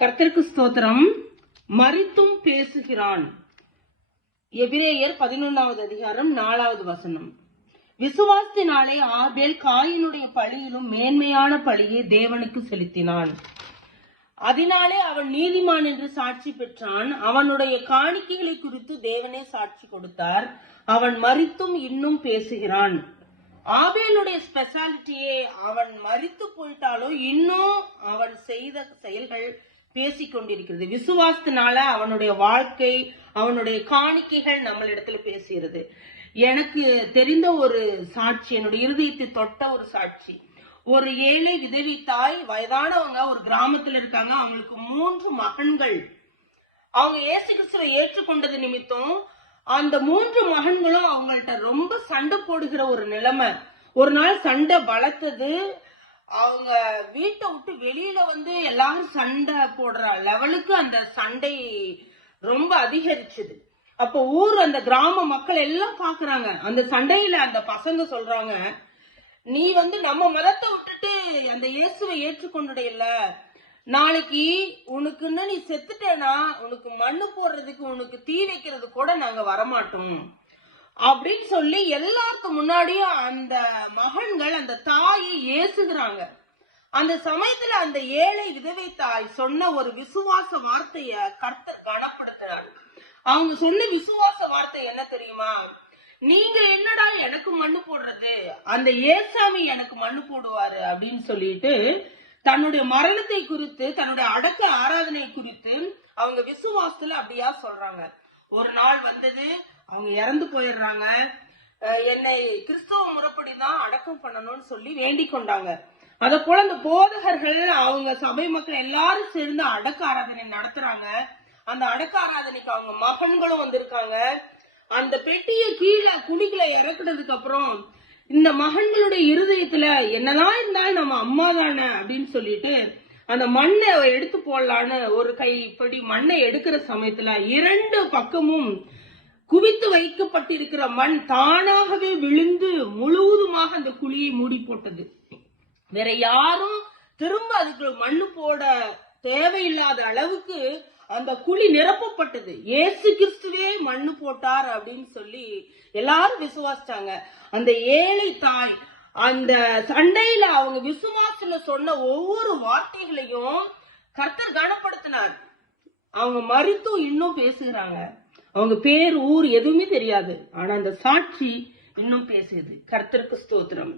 கர்த்தருக்கு ஸ்தோத்திரம். மரித்தும் பேசுகிறான். எபிரேயர் 11வது அதிகாரம் 4வது வசனம். விசுவாசத்தினாலே ஆபேல் காயினுடைய பழியிலும் மேன்மையான பழியை தேவனுக்கு செலுத்தினான். அதனாலே அவன் நீதிமான் என்று சாட்சி பெற்றான். அவனுடைய காணிக்கைகளை குறித்து தேவனே சாட்சி கொடுத்தார். அவன் மரித்தும் இன்னும் பேசுகிறான். ஆபேலுடைய ஸ்பெஷாலிட்டியே, அவன் மரித்து போயிட்டாலும் இன்னும் அவன் செய்த செயல்கள் பேசிக்கொண்டிருக்கிறது. விசுவாசத்தினால அவனுடைய வாழ்க்கை, அவனுடைய காணிக்கைகள் நம்மளிடத்துல பேசுகிறது. எனக்கு தெரிந்த ஒரு சாட்சி, என்னுடைய இருதயத்தை தொட்ட ஒரு சாட்சி. ஒரு ஏழை விதவி தாய், வயதானவங்க, ஒரு கிராமத்துல இருக்காங்க. அவங்களுக்கு 3 மகன்கள். அவங்க இயேசு கிறிஸ்துவை ஏற்றுக்கொண்டது நிமித்தம் அந்த 3 மகன்களும் அவங்கள்ட்ட ரொம்ப சண்டை போடுகிற ஒரு நிலைமை. ஒரு நாள் சண்டை பலத்தது. அவங்க வீட்டை விட்டு வெளியில எல்லாரும் சண்டை போடுற லெவலுக்கு அந்த சண்டை ரொம்ப அதிகரிச்சது. அப்ப அந்த கிராம மக்கள் எல்லாம் பாக்குறாங்க. அந்த சண்டையில அந்த பசங்க சொல்றாங்க, நீ நம்ம மதத்தை விட்டுட்டு அந்த இயேசுவை ஏற்றுக்கொண்டுடையில, நாளைக்கு உனக்குன்னு நீ செத்துட்டேனா உனக்கு மண்ணு போடுறதுக்கு, உனக்கு தீ வைக்கிறது கூட நாங்க வரமாட்டோம் அப்படின்னு சொல்லி எல்லாருக்கும் முன்னாடியும் அந்த மகன்கள் அந்த தாயை ஏசுகிறாங்க. அந்த சமயத்துல அந்த ஏழை விதவை தாய் சொன்ன ஒரு விசுவாச வார்த்தைய கர்த்தர் கனப்படுத்தினார். அவங்க சொன்ன விசுவாச வார்த்தை என்ன தெரியுமா? நீங்க என்னடா எனக்கு மண்ணு போடுறது, அந்த ஏசாமி எனக்கு மண்ணு போடுவாரு அப்படின்னு சொல்லிட்டு தன்னுடைய மரணத்தை குறித்து, தன்னுடைய அடக்க ஆராதனை குறித்து அவங்க விசுவாசத்துல அப்படியா சொல்றாங்க. ஒரு நாள் வந்தது, அவங்க இறந்து போயிடுறாங்க. என்னை கிறிஸ்தவ முறைப்படிதான் அடக்கம் பண்ணணும்னு சொல்லி வேண்டிக் கொண்டாங்க. அத போல அந்த போதகர்கள், அவங்க சபை மக்கள் எல்லாரும் சேர்ந்து அடக்க ஆராதனை நடத்துறாங்க. அந்த அடக்க ஆராதனைக்கு அவங்க மகன்களும் வந்திருக்காங்க. அந்த பெட்டியை கீழே குடிக்குள்ள இறக்குனதுக்கு அப்புறம் இந்த மகன்களுடைய இருதயத்துல என்னதான் இருந்தாலும் நம்ம அம்மா தானே அப்படின்னு சொல்லிட்டு அந்த மண்ணை எடுத்து போடலான்னு ஒரு கைப்படி மண்ணை எடுக்கிற சமயத்துல 2 பக்கமும் குவித்து வைக்கப்பட்டிருக்கிற மண் தானாகவே விழுந்து முழுவதுமாக அந்த குழியை மூடி போட்டது. வேற யாரும் திரும்ப அதுக்கு மண்ணு போட தேவையில்லாத அளவுக்கு அந்த குழி நிரப்பப்பட்டது. இயேசு கிறிஸ்துவே மண்ணு போட்டார் அப்படின்னு சொல்லி எல்லாரும் விசுவாசிச்சாங்க. அந்த ஏழை தாய் அந்த சண்டையில அவங்க விசுவாசத்துல சொன்ன ஒவ்வொரு வார்த்தைகளையும் கர்த்தர் கனப்படுத்தினார். அவங்க மரித்தும் இன்னும் பேசுகிறாங்க. அவங்க பேர், ஊர் எதுவுமே தெரியாது, ஆனா அந்த சாட்சி இன்னும் பேசுது. கர்த்தருக்கு ஸ்தோத்திரம்.